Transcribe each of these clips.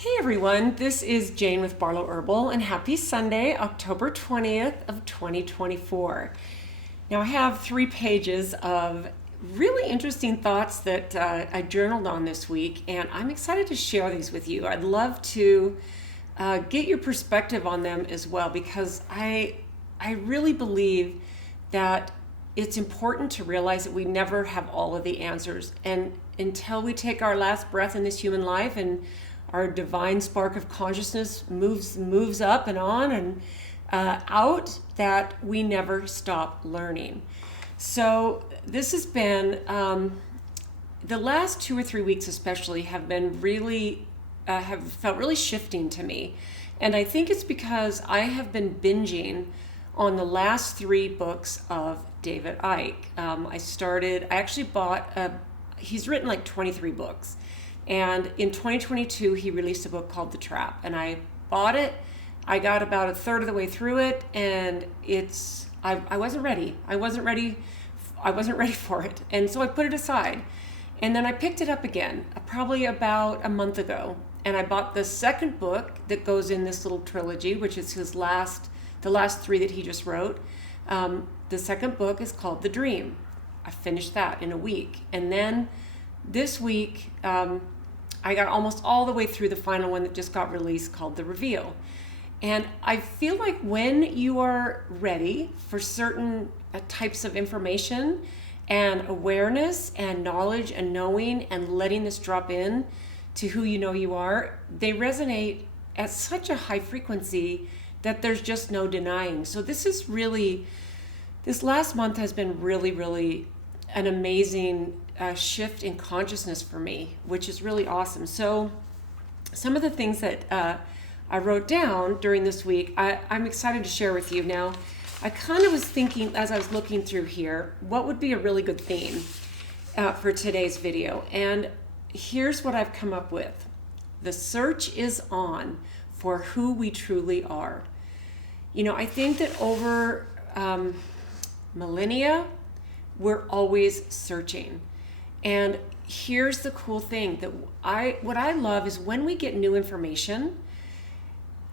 Hey everyone, this is Jane with Barlow Herbal, and happy Sunday, October 20th of 2024. Now I have 3 pages of really interesting thoughts that I journaled on this week, and I'm excited to share these with you. I'd love to get your perspective on them as well, because I really believe that it's important to realize that we never have all of the answers, and until we take our last breath in this human life and our divine spark of consciousness moves up and on and out, that we never stop learning. So this has been the last 2 or 3 weeks especially have been really have felt really shifting to me, and I think it's because I have been binging on the last 3 books of David Icke. I actually bought he's written like 23 books. And in 2022, he released a book called The Trap, and I bought it. I got about a third of the way through it, and I wasn't ready. I wasn't ready for it, and so I put it aside. And then I picked it up again, probably about a month ago, and I bought the second book that goes in this little trilogy, which is the last 3 that he just wrote. The second book is called The Dream. I finished that in a week, and then this week, I got almost all the way through the final one that just got released called The Reveal. And I feel like when you are ready for certain types of information and awareness and knowledge and knowing and letting this drop in to who you know you are, they resonate at such a high frequency that there's just no denying. So this last month has been really, really an amazing shift in consciousness for me, which is really awesome. So some of the things that I wrote down during this week, I'm excited to share with you. Now, I kind of was thinking as I was looking through here, what would be a really good theme for today's video? And here's what I've come up with. The search is on for who we truly are. You know, I think that over millennia, we're always searching. And here's the cool thing that what I love is when we get new information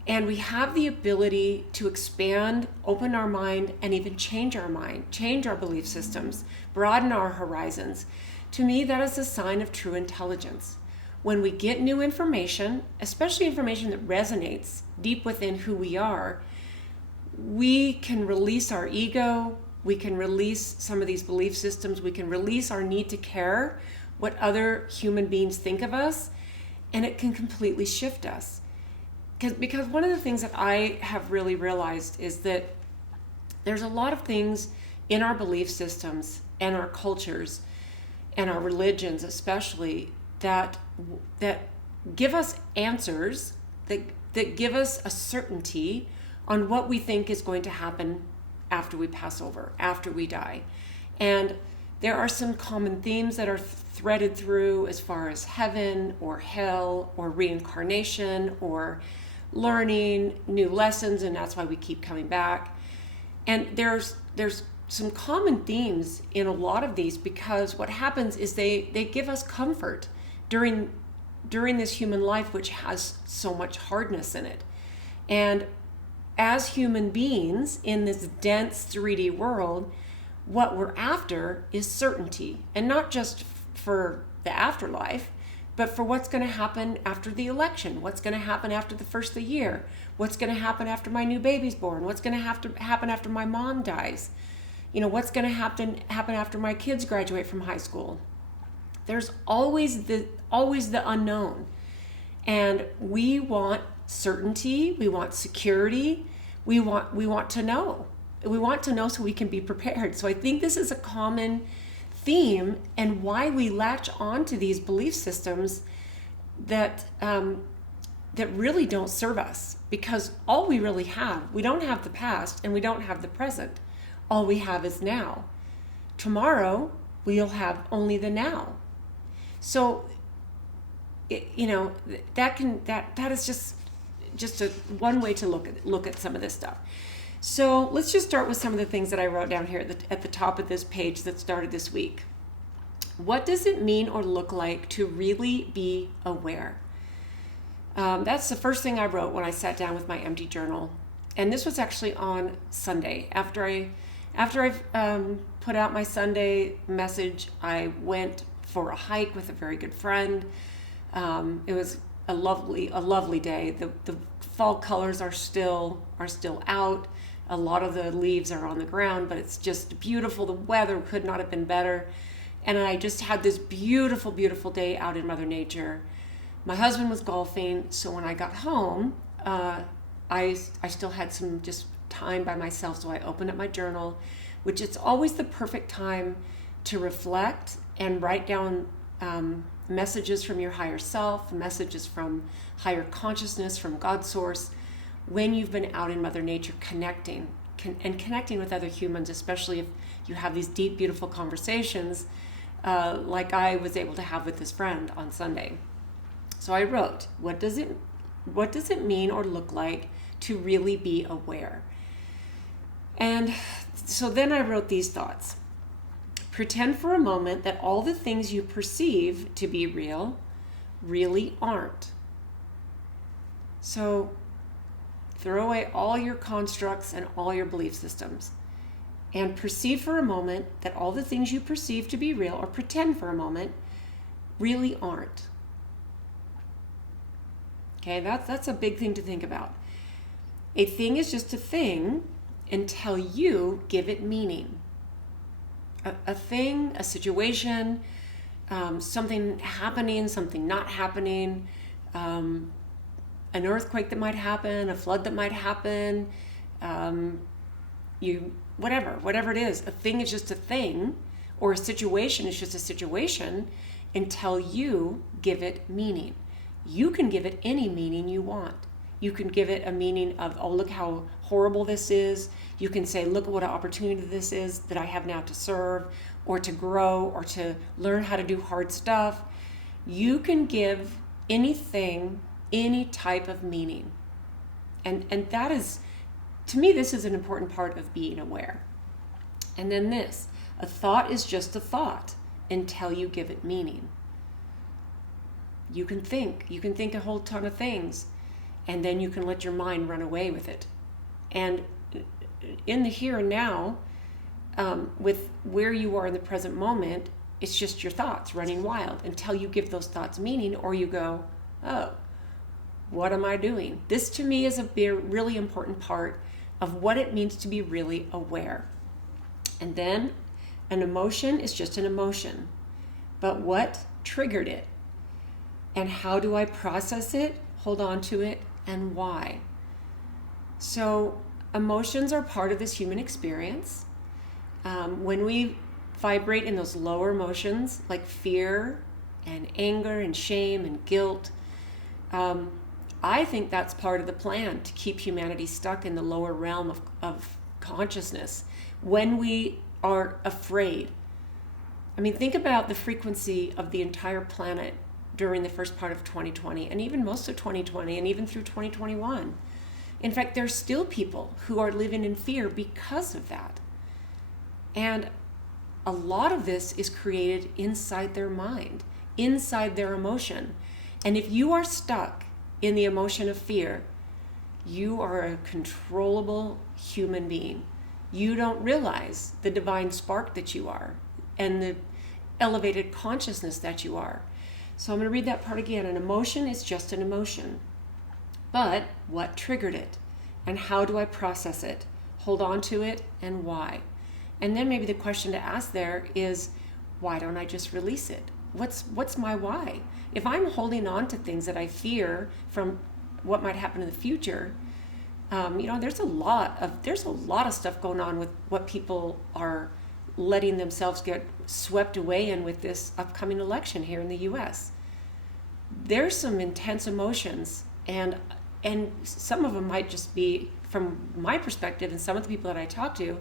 and we have the ability to expand, open our mind, and even change our mind, change our belief systems, broaden our horizons. To me, that is a sign of true intelligence. When we get new information, especially information that resonates deep within who we are, we can release our ego. We can release some of these belief systems. We can release our need to care what other human beings think of us, and it can completely shift us. Because one of the things that I have really realized is that there's a lot of things in our belief systems and our cultures and our religions especially that give us answers, that give us a certainty on what we think is going to happen after we pass over, after we die. And there are some common themes that are threaded through as far as heaven or hell or reincarnation or learning new lessons, and that's why we keep coming back. And there's some common themes in a lot of these, because what happens is they give us comfort during this human life, which has so much hardness in it. And as human beings in this dense 3D world, what we're after is certainty, and not just for the afterlife, but for what's going to happen after the election, what's going to happen after the first of the year, what's going to happen after my new baby's born, what's going to have to happen after my mom dies, what's going to happen after my kids graduate from high school. There's always the unknown, and we want certainty, we want security, we want to know. We want to know so we can be prepared. So I think this is a common theme, and why we latch on to these belief systems that really don't serve us, because all we really have, we don't have the past and we don't have the present. All we have is now. Tomorrow we'll have only the now. So that is just one way to look at some of this stuff. So let's just start with some of the things that I wrote down here at the top of this page that started this week. What does it mean or look like to really be aware? That's the first thing I wrote when I sat down with my empty journal. And this was actually on Sunday. After I put out my Sunday message, I went for a hike with a very good friend. It was a lovely day. The fall colors are still out. A lot of the leaves are on the ground, but it's just beautiful. The weather could not have been better. And I just had this beautiful, beautiful day out in Mother Nature. My husband was golfing, so when I got home, I still had some just time by myself, so I opened up my journal, which it's always the perfect time to reflect and write down messages from your higher self, messages from higher consciousness, from God's source, when you've been out in Mother Nature connecting with other humans, especially if you have these deep, beautiful conversations like I was able to have with this friend on Sunday. So I wrote, what does it mean or look like to really be aware? And so then I wrote these thoughts. Pretend for a moment that all the things you perceive to be real really aren't. So throw away all your constructs and all your belief systems and perceive for a moment that all the things you perceive to be real, or pretend for a moment, really aren't. Okay, that's a big thing to think about. A thing is just a thing until you give it meaning. A thing, a situation, something happening, something not happening, an earthquake that might happen, a flood that might happen, whatever it is. A thing is just a thing, or a situation is just a situation until you give it meaning. You can give it any meaning you want. You can give it a meaning of, oh, look how horrible this is. You can say, look at what an opportunity this is that I have now to serve, or to grow, or to learn how to do hard stuff. You can give anything any type of meaning. And that is, to me, this is an important part of being aware. And then this, a thought is just a thought until you give it meaning. You can think a whole ton of things, and then you can let your mind run away with it. And in the here and now, with where you are in the present moment, it's just your thoughts running wild until you give those thoughts meaning, or you go, oh, what am I doing? This to me is a really important part of what it means to be really aware. And then an emotion is just an emotion. But what triggered it? And how do I process it, hold on to it, and why? So emotions are part of this human experience. When we vibrate in those lower emotions like fear and anger and shame and guilt, I think that's part of the plan to keep humanity stuck in the lower realm of consciousness when we are afraid. I mean, think about the frequency of the entire planet during the first part of 2020, and even most of 2020, and even through 2021. In fact, there's still people who are living in fear because of that. And a lot of this is created inside their mind, inside their emotion. And if you are stuck in the emotion of fear, you are a controllable human being. You don't realize the divine spark that you are and the elevated consciousness that you are. So I'm going to read that part again. An emotion is just an emotion. But what triggered it? And how do I process it? Hold on to it, and why? And then maybe the question to ask there is, why don't I just release it? What's my why? If I'm holding on to things that I fear from what might happen in the future, there's a lot of stuff going on with what people are letting themselves get swept away in with this upcoming election here in the U.S. There's some intense emotions, and some of them might just be, from my perspective and some of the people that I talk to,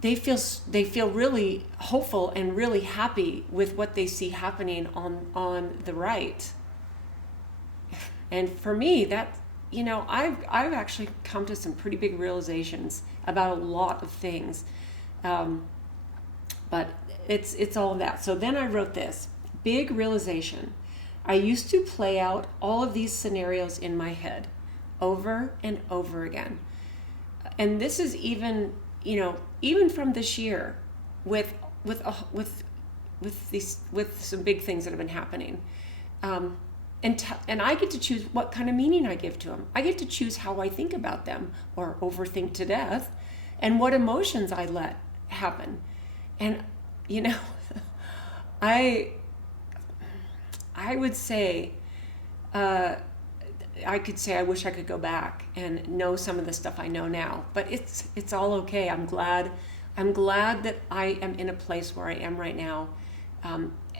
they feel really hopeful and really happy with what they see happening on the right. And for me, that, I've actually come to some pretty big realizations about a lot of things, but it's all that. So then I wrote this big realization: I used to play out all of these scenarios in my head over and over again. And this is even, even from this year with some big things that have been happening. And I get to choose what kind of meaning I give to them. I get to choose how I think about them or overthink to death, and what emotions I let happen. And, I would say, I could say I wish I could go back and know some of the stuff I know now, but it's all okay. I'm glad that I am in a place where I am right now,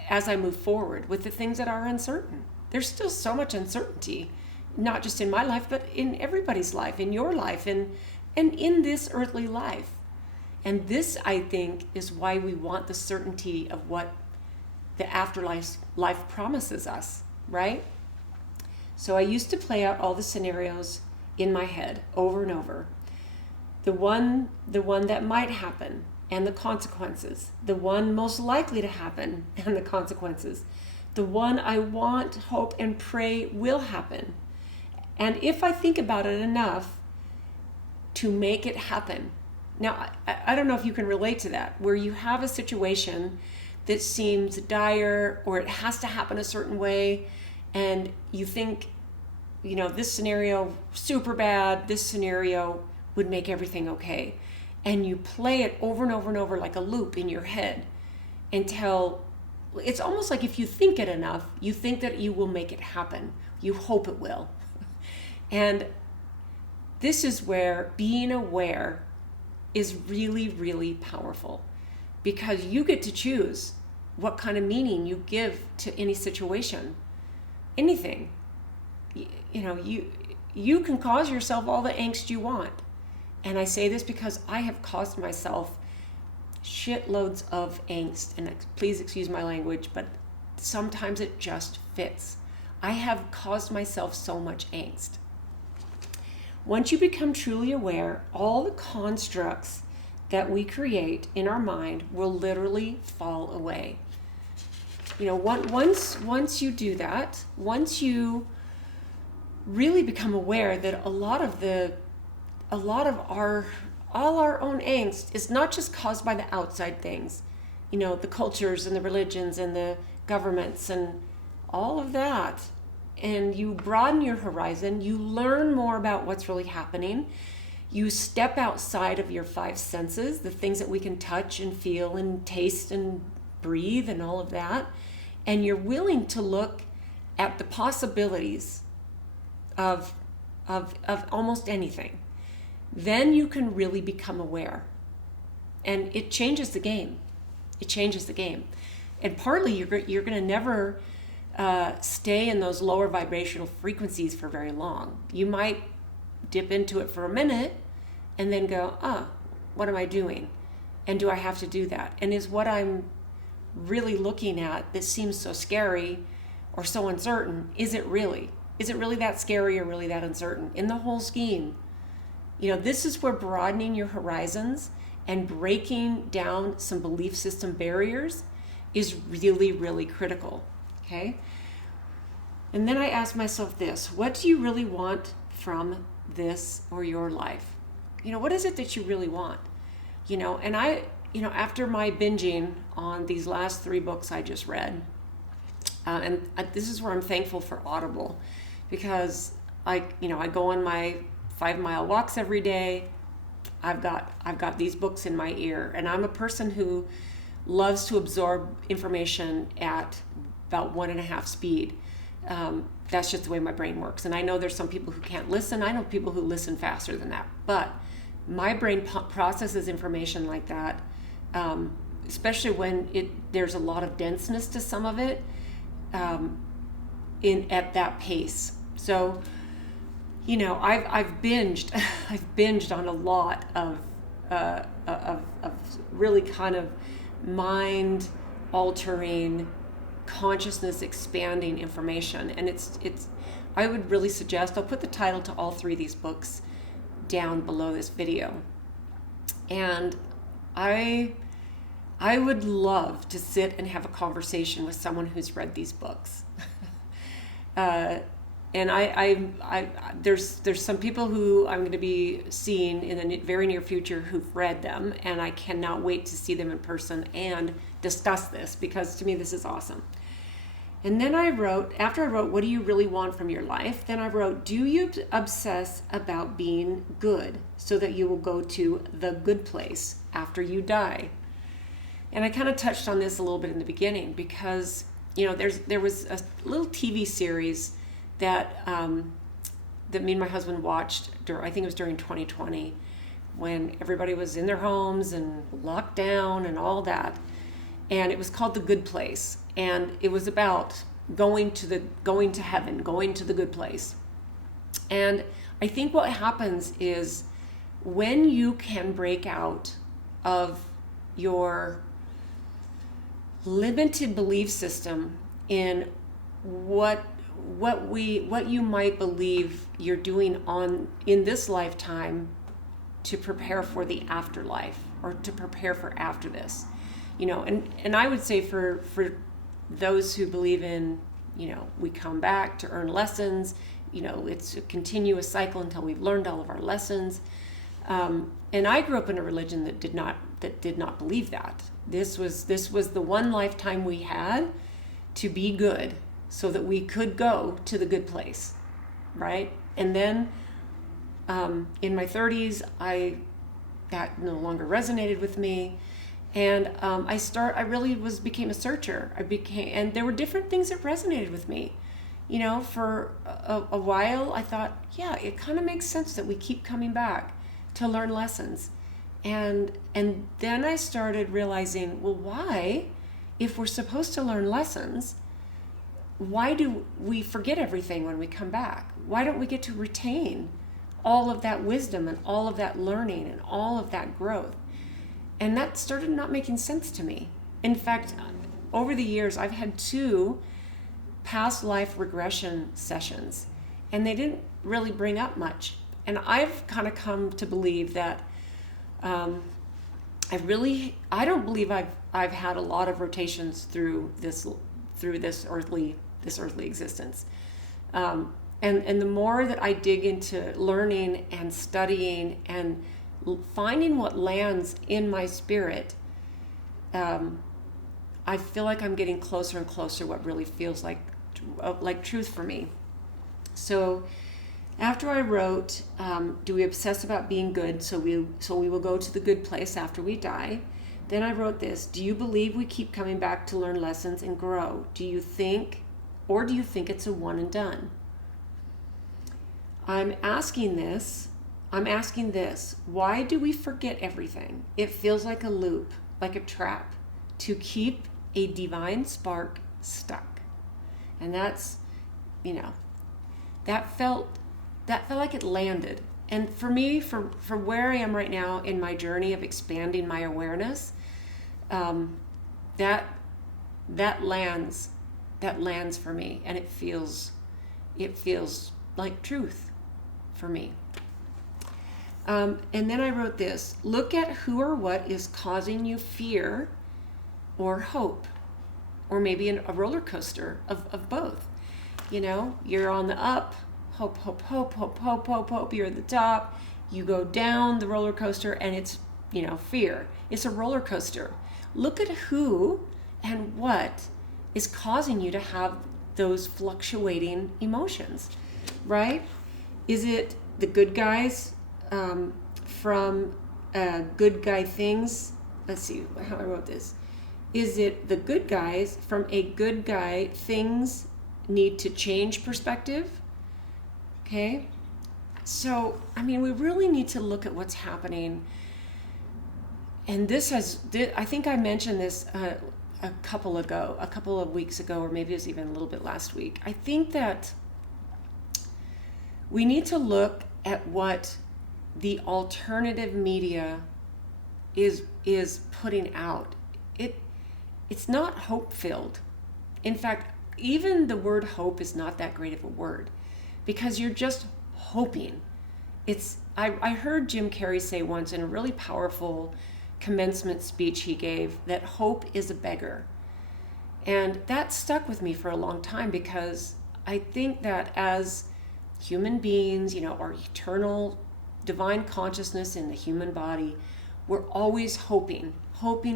as I move forward with the things that are uncertain. There's still so much uncertainty, not just in my life, but in everybody's life, in your life, and in this earthly life. And this, I think, is why we want the certainty of what the afterlife promises us, right? So I used to play out all the scenarios in my head over and over. The one that might happen and the consequences. The one most likely to happen and the consequences. The one I want, hope, and pray will happen. And if I think about it enough, to make it happen. Now, I don't know if you can relate to that, where you have a situation that seems dire or it has to happen a certain way, and you think, this scenario super bad, this scenario would make everything okay. And you play it over and over and over like a loop in your head until it's almost like if you think it enough, you think that you will make it happen. You hope it will. And this is where being aware is really, really powerful, because you get to choose what kind of meaning you give to any situation, anything. You can cause yourself all the angst you want. And I say this because I have caused myself shitloads of angst, and please excuse my language, but sometimes it just fits. I have caused myself so much angst. Once you become truly aware, all the constructs that we create in our mind will literally fall away. Once you do that, once you really become aware that all our own angst is not just caused by the outside things, the cultures and the religions and the governments and all of that. And you broaden your horizon, you learn more about what's really happening. You step outside of your five senses, the things that we can touch and feel and taste and breathe and all of that. And you're willing to look at the possibilities of almost anything. Then you can really become aware. And it changes the game. It changes the game. And partly you're going to never stay in those lower vibrational frequencies for very long. You might dip into it for a minute and then go, what am I doing? And do I have to do that? And is what I'm really looking at that seems so scary or so uncertain, is it really that scary or really that uncertain? In the whole scheme, this is where broadening your horizons and breaking down some belief system barriers is really, really critical. Okay? And then I ask myself this: what do you really want from this or your life? What is it that you really want? And I, after my binging on these last 3 books I just read, this is where I'm thankful for Audible, because I go on my 5-mile walks every day. I've got these books in my ear, and I'm a person who loves to absorb information at about 1.5 speed. That's just the way my brain works. And I know there's some people who can't listen. I know people who listen faster than that. But my brain processes information like that, especially when there's a lot of denseness to some of it, at that pace. So, I've binged on a lot of really kind of mind altering, consciousness expanding information. And it's I would really suggest, I'll put the title to all 3 of these books down below this video. And I would love to sit and have a conversation with someone who's read these books. Uh, and there's some people who I'm going to be seeing in the very near future who've read them, and I cannot wait to see them in person and discuss this, because to me this is awesome. And then after I wrote, what do you really want from your life? Then I wrote, do you obsess about being good so that you will go to the good place after you die? And I kind of touched on this a little bit in the beginning, because, there was a little TV series that me and my husband watched, I think it was during 2020, when everybody was in their homes and locked down and all that. And it was called The Good Place. And it was about going to heaven, going to the good place. And I think what happens is, when you can break out of your limited belief system in what you might believe you're doing in this lifetime to prepare for the afterlife, or to prepare for after this. And I would say for those who believe in, we come back to earn lessons, it's a continuous cycle until we've learned all of our lessons. And I grew up in a religion that did not believe that. This was the one lifetime we had to be good so that we could go to the good place, right? And then in my 30s, that no longer resonated with me. And I really became a searcher. And there were different things that resonated with me. For a while, I thought, yeah, it kind of makes sense that we keep coming back to learn lessons. And then I started realizing, well, why, if we're supposed to learn lessons, why do we forget everything when we come back? Why don't we get to retain all of that wisdom and all of that learning and all of that growth? And that started not making sense to me. In fact, over the years, I've had 2 past life regression sessions, and they didn't really bring up much. And I've kind of come to believe that I don't believe I've had a lot of rotations through this earthly existence. And the more that I dig into learning and studying and finding what lands in my spirit, I feel like I'm getting closer and closer to what really feels like truth for me. So after I wrote, do we obsess about being good so we will go to the good place after we die? Then I wrote this: do you believe we keep coming back to learn lessons and grow? Do you think it's a one and done? I'm asking this, why do we forget everything? It feels like a loop, like a trap, to keep a divine spark stuck. And that's, that felt like it landed. And for me, for where I am right now in my journey of expanding my awareness, that lands for me, and it feels like truth for me. And then I wrote this: look at who or what is causing you fear or hope, or maybe a roller coaster of both. You're on the up, hope, hope, hope, hope, hope, hope, hope. You're at the top. You go down the roller coaster, and it's, fear. It's a roller coaster. Look at who and what is causing you to have those fluctuating emotions, right? Is it the good guys from Good Guy Things? Let's see how I wrote this. Is it the good guys from a good guy things need to change perspective? Okay. So, we really need to look at what's happening. And I think I mentioned this a couple of weeks ago, or maybe it was even a little bit last week. I think that we need to look at what the alternative media is putting out. It's not hope-filled. In fact, even the word hope is not that great of a word, because you're just hoping. I heard Jim Carrey say once in a really powerful commencement speech he gave that hope is a beggar. And that stuck with me for a long time, because I think that as human beings, our eternal divine consciousness in the human body, we're always hoping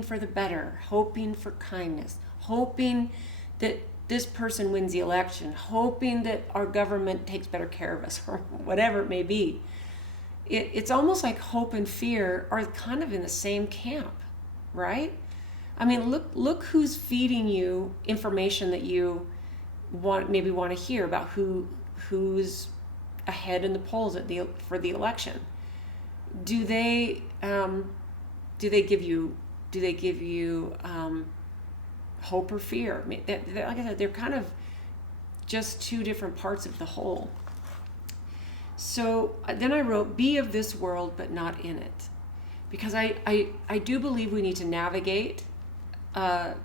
for the better, hoping for kindness, hoping that this person wins the election, hoping that our government takes better care of us, or whatever it may be. It's almost like hope and fear are kind of in the same camp, right? I mean, look who's feeding you information that you maybe want to hear about who's ahead in the polls for the election. Do they give you hope or fear? I mean, like I said, they're kind of just two different parts of the whole. So then I wrote, be of this world, but not in it. Because I do believe we need to navigate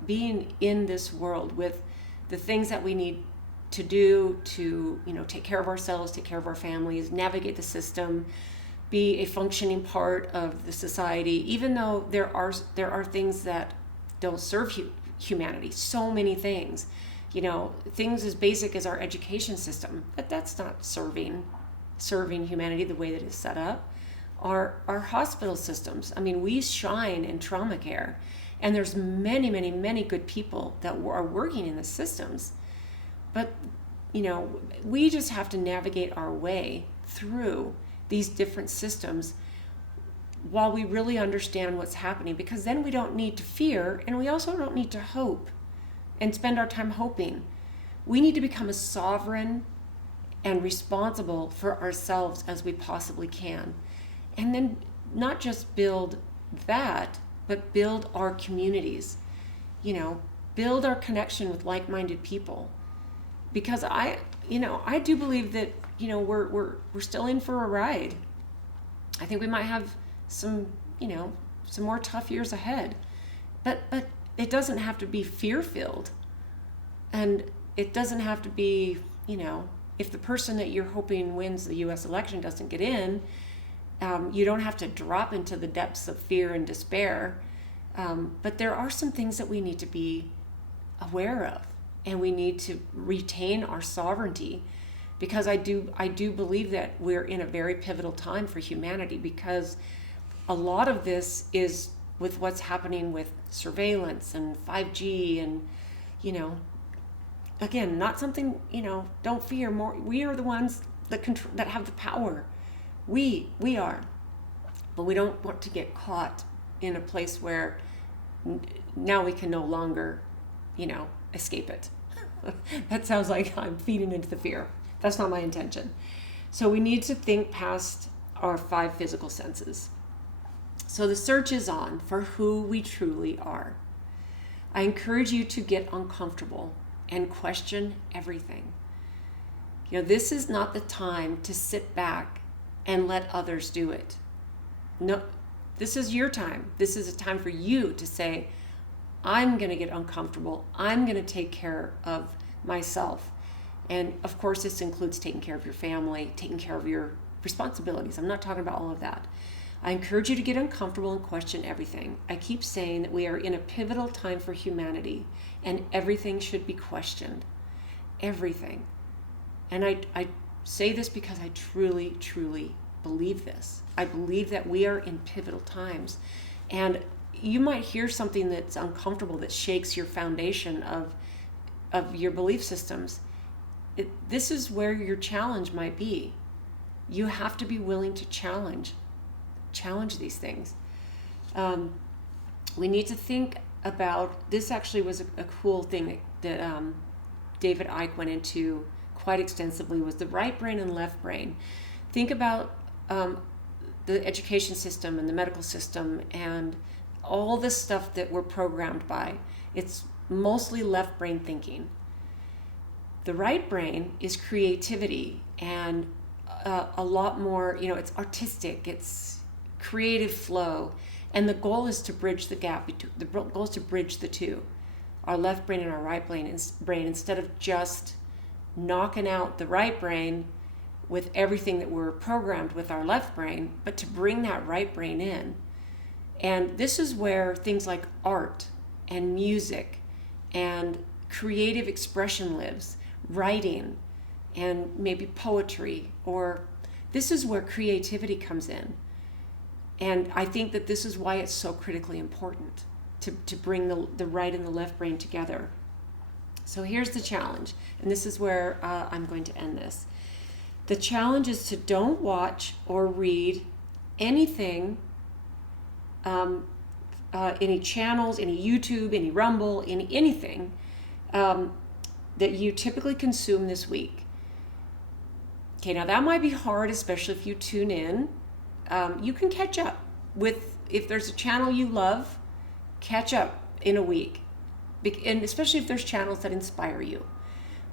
being in this world with the things that we need to do to, take care of ourselves, take care of our families, navigate the system, be a functioning part of the society, even though there are things that don't serve humanity. So many things, things as basic as our education system, but that's not serving humanity the way that it's set up. Our hospital systems, I mean, we shine in trauma care, and there's many, many, many good people that are working in the systems. But, we just have to navigate our way through these different systems while we really understand what's happening, because then we don't need to fear, and we also don't need to hope and spend our time hoping. We need to become as sovereign and responsible for ourselves as we possibly can. And then not just build that, but build our communities, build our connection with like-minded people. Because I do believe that, we're still in for a ride. I think we might have some more tough years ahead, but it doesn't have to be fear-filled, and it doesn't have to be, if the person that you're hoping wins the U.S. election doesn't get in, you don't have to drop into the depths of fear and despair. But there are some things that we need to be aware of, and we need to retain our sovereignty, because I do believe that we're in a very pivotal time for humanity, because a lot of this is with what's happening with surveillance and 5G and, again, not something, don't fear more. We are the ones that have the power. We are. But we don't want to get caught in a place where now we can no longer, escape it. That sounds like I'm feeding into the fear. That's not my intention. So we need to think past our 5 physical senses. So the search is on for who we truly are. I encourage you to get uncomfortable and question everything. This is not the time to sit back and let others do it. No, this is your time. This is a time for you to say, I'm going to get uncomfortable. I'm going to take care of myself. And of course, this includes taking care of your family, taking care of your responsibilities. I'm not talking about all of that. I encourage you to get uncomfortable and question everything. I keep saying that we are in a pivotal time for humanity, and everything should be questioned. Everything. And I say this because I truly, truly believe this. I believe that we are in pivotal times. And you might hear something that's uncomfortable, that shakes your foundation of your belief systems. This is where your challenge might be. You have to be willing to challenge these things. We need to think about, this actually was a cool thing that David Icke went into quite extensively, was the right brain and left brain. Think about the education system and the medical system and all the stuff that we're programmed by. It's mostly left brain thinking. The right brain is creativity and a lot more, it's artistic, it's creative flow, and the goal is to bridge the gap. The goal is to bridge the two, our left brain and our right brain, instead of just knocking out the right brain with everything that we're programmed with our left brain, but to bring that right brain in. And this is where things like art and music and creative expression lives, writing, and maybe poetry, or this is where creativity comes in. And I think that this is why it's so critically important to bring the right and the left brain together. So here's the challenge, and this is where I'm going to end this. The challenge is to don't watch or read anything, any channels, any YouTube, any Rumble, anything that you typically consume this week. Okay, now that might be hard, especially if you tune in. You can catch up with, if there's a channel you love, catch up in a week. And especially if there's channels that inspire you.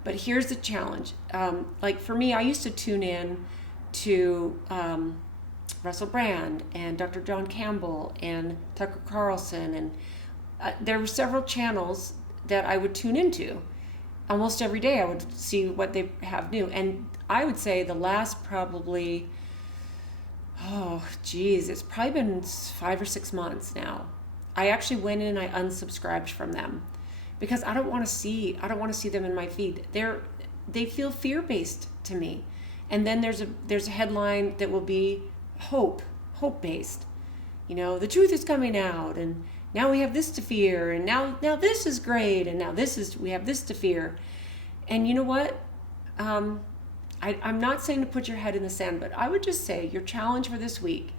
But here's the challenge. Like for me, I used to tune in to Russell Brand and Dr. John Campbell and Tucker Carlson. And there were several channels that I would tune into. Almost every day I would see what they have new. And I would say the last probably, it's probably been 5 or 6 months now. I actually went in and I unsubscribed from them because I don't want to see them in my feed. They feel fear-based to me. And then there's a headline that will be hope-based. You know, the truth is coming out, and now we have this to fear, and now this is great, and now we have this to fear. And you know what? I'm not saying to put your head in the sand, but I would just say your challenge for this week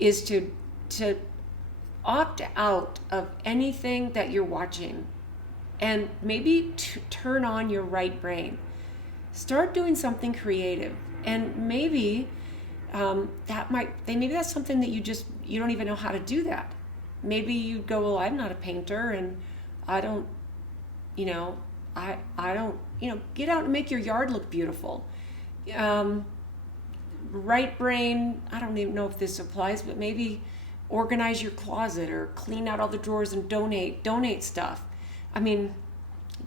is to opt out of anything that you're watching, and maybe turn on your right brain. Start doing something creative, and maybe maybe that's something that you don't even know how to do that. Maybe you go, well, I'm not a painter, and I don't get out and make your yard look beautiful. Right brain, I don't even know if this applies, but maybe organize your closet or clean out all the drawers and donate stuff. I mean,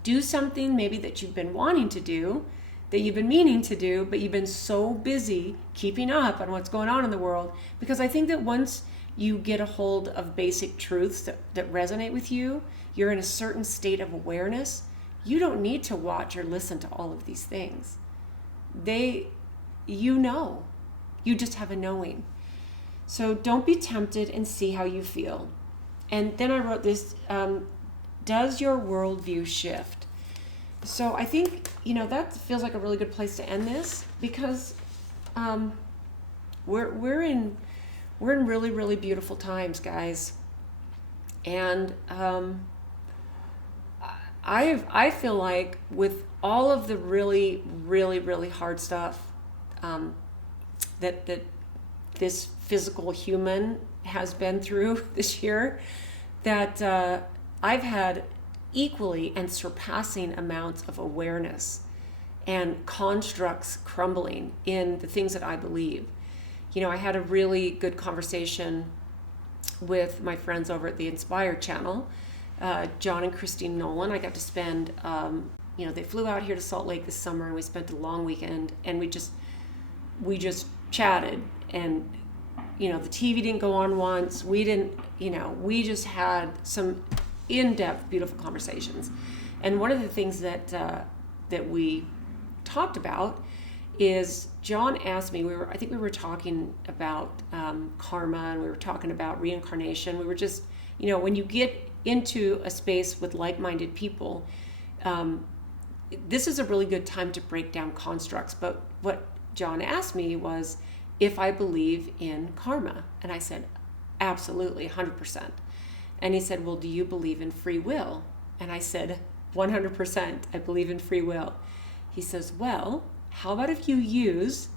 do something maybe that you've been wanting to do, that you've been meaning to do, but you've been so busy keeping up on what's going on in the world. Because I think that once you get a hold of basic truths that resonate with you, you're in a certain state of awareness. You don't need to watch or listen to all of these things. You just have a knowing. So don't be tempted, and see how you feel. And then I wrote this, does your worldview shift? So I think, that feels like a really good place to end this, because we're in really, really beautiful times, guys. And I feel like with all of the really, really, really hard stuff that this physical human has been through this year, that I've had equally and surpassing amounts of awareness and constructs crumbling in the things that I believe. I had a really good conversation with my friends over at the Inspire channel, John and Christine Nolan. I got to spend, they flew out here to Salt Lake this summer, and we spent a long weekend, and we just chatted, and the TV didn't go on once. We just had some in-depth, beautiful conversations. And one of the things that we talked about is John asked me, I think we were talking about karma, and we were talking about reincarnation. We were just, when you get into a space with like-minded people, this is a really good time to break down constructs. But what John asked me was if I believe in karma. And I said, absolutely, 100%. And he said, well, do you believe in free will? And I said, 100%, I believe in free will. He says, well, how about if you use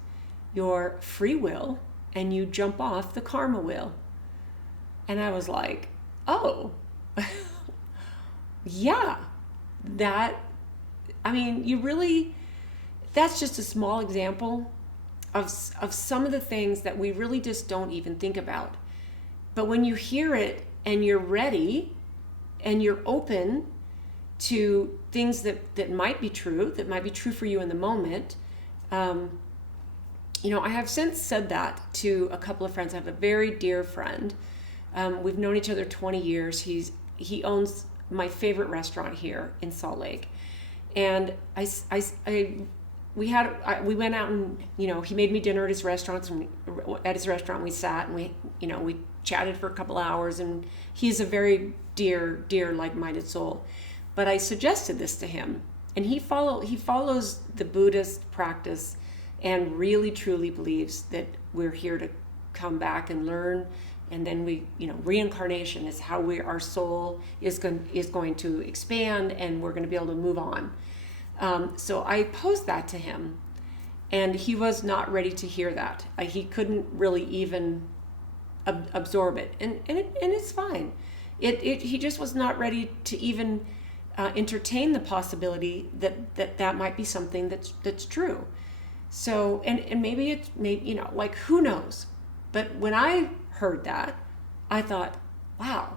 your free will and you jump off the karma wheel? And I was like, oh, yeah, that's just a small example of some of the things that we really just don't even think about. But when you hear it and you're ready and you're open to things that might be true for you in the moment, I have since said that to a couple of friends. I have a very dear friend. We've known each other 20 years. He owns my favorite restaurant here in Salt Lake. And I we went out and, he made me dinner at his restaurant, and we sat and we chatted for a couple hours, and he's a very dear, like-minded soul. But I suggested this to him, and he follows the Buddhist practice and really truly believes that we're here to come back and learn, and then reincarnation is how our soul is going to expand, and we're going to be able to move on. So I posed that to him, and he was not ready to hear that. He couldn't really even absorb it, and it's fine. He just was not ready to even entertain the possibility that might be something that's true. So and maybe like, who knows? But when I heard that, I thought, wow,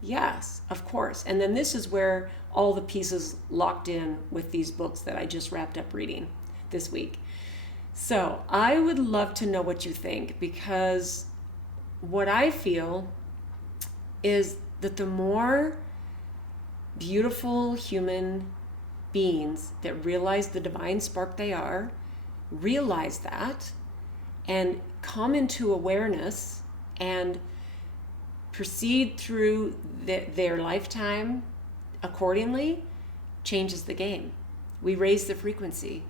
yes, of course. And then this is where all the pieces locked in with these books that I just wrapped up reading this week. So I would love to know what you think, because what I feel is that the more beautiful human beings that realize the divine spark they are, realize that, and come into awareness and proceed through their lifetime accordingly, changes the game. We raise the frequency,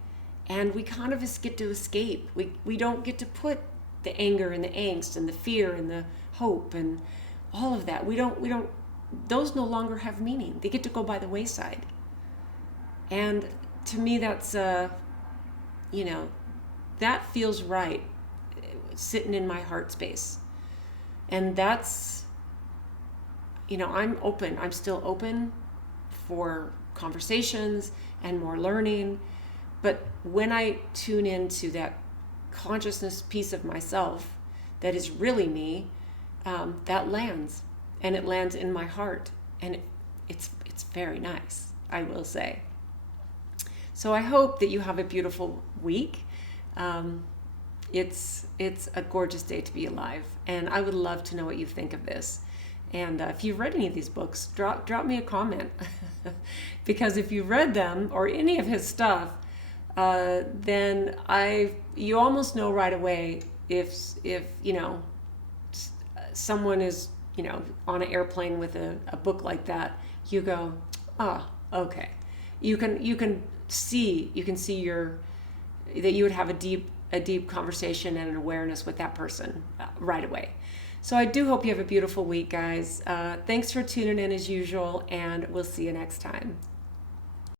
and we kind of just get to escape. We don't get to put the anger and the angst and the fear and the hope and all of that. We don't. Those no longer have meaning. They get to go by the wayside. And to me, that's that feels right, sitting in my heart space. And that's, I'm open. I'm still open for conversations and more learning. But when I tune into that consciousness piece of myself that is really me, that lands. And it lands in my heart. And it's very nice, I will say. So I hope that you have a beautiful week. It's a gorgeous day to be alive, and I would love to know what you think of this. And if you've read any of these books, drop me a comment, because if you've read them or any of his stuff, then you almost know right away if someone is on an airplane with a book like that. You go, okay. You can see that you would have a deep conversation and an awareness with that person right away. So I do hope you have a beautiful week, guys. Thanks for tuning in as usual, and we'll see you next time.